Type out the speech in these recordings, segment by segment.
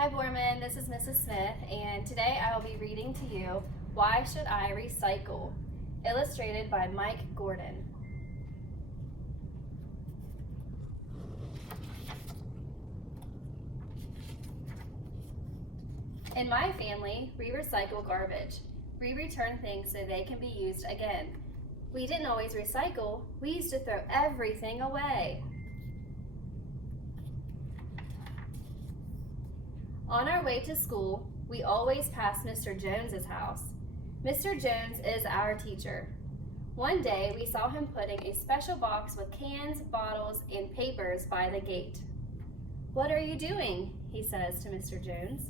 Hi Borman, this is Mrs. Smith, and today I will be reading to you Why Should I Recycle? Illustrated by Mike Gordon. In my family, we recycle garbage. We return things so they can be used again. We didn't always recycle, we used to throw everything away. On our way to school, we always pass Mr. Jones's house. Mr. Jones is our teacher. One day, we saw him putting a special box with cans, bottles, and papers by the gate. "What are you doing?" he says to Mr. Jones.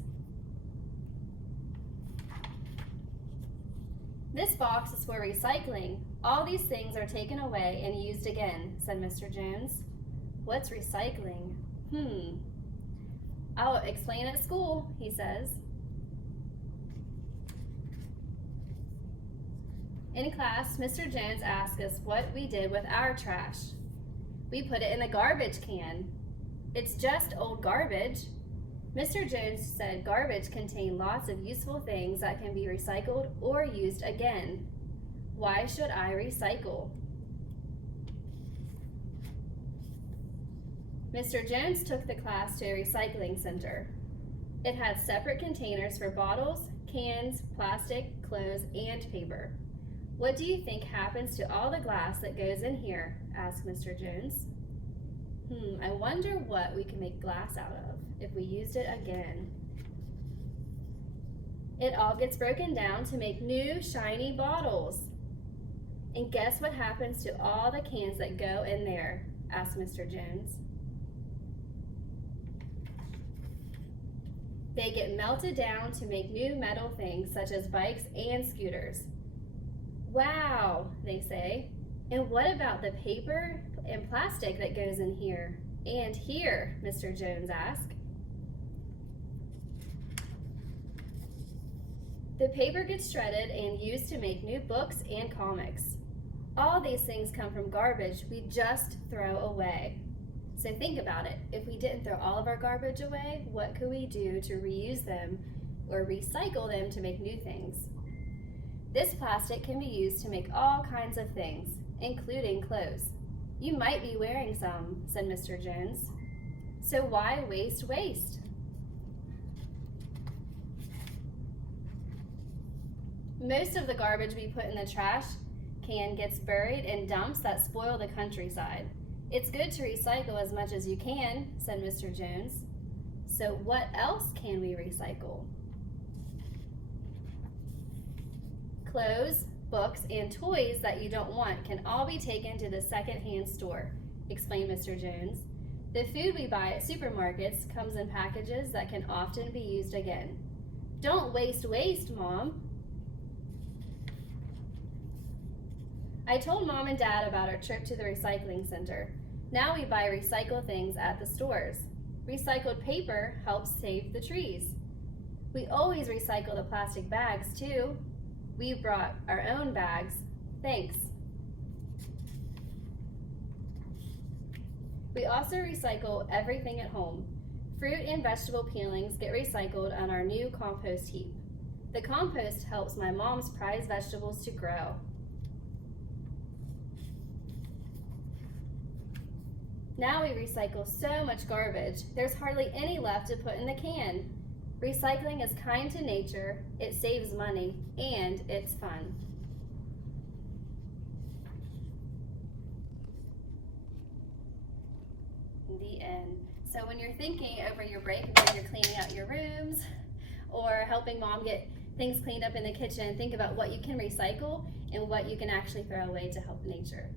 "This box is for recycling. All these things are taken away and used again," said Mr. Jones. "What's recycling?" "I'll explain at school," he says. In class, Mr. Jones asked us what we did with our trash. "We put it in the garbage can." "It's just old garbage." Mr. Jones said garbage contained lots of useful things that can be recycled or used again. Why should I recycle? Mr. Jones took the class to a recycling center. It had separate containers for bottles, cans, plastic, clothes, and paper. "What do you think happens to all the glass that goes in here?" asked Mr. Jones. I wonder what we can make glass out of if we used it again." "It all gets broken down to make new, shiny bottles." "And guess what happens to all the cans that go in there?" asked Mr. Jones. "They get melted down to make new metal things such as bikes and scooters." "Wow," they say. "And what about the paper and plastic that goes in here and here?" Mr. Jones asked. "The paper gets shredded and used to make new books and comics. All these things come from garbage we just throw away." So think about it. If we didn't throw all of our garbage away, what could we do to reuse them or recycle them to make new things? "This plastic can be used to make all kinds of things, including clothes. You might be wearing some," said Mr. Jones. "So why waste waste?" Most of the garbage we put in the trash can gets buried in dumps that spoil the countryside. "It's good to recycle as much as you can," said Mr. Jones. "So what else can we recycle?" "Clothes, books, and toys that you don't want can all be taken to the second-hand store," explained Mr. Jones. "The food we buy at supermarkets comes in packages that can often be used again." "Don't waste waste, Mom." I told Mom and Dad about our trip to the recycling center. Now we buy recycled things at the stores. Recycled paper helps save the trees. We always recycle the plastic bags too. We brought our own bags. Thanks. We also recycle everything at home. Fruit and vegetable peelings get recycled on our new compost heap. The compost helps my mom's prized vegetables to grow. Now we recycle so much garbage, there's hardly any left to put in the can. Recycling is kind to nature, it saves money, and it's fun. The end. So when you're thinking over your break, maybe you're cleaning out your rooms or helping Mom get things cleaned up in the kitchen, think about what you can recycle and what you can actually throw away to help nature.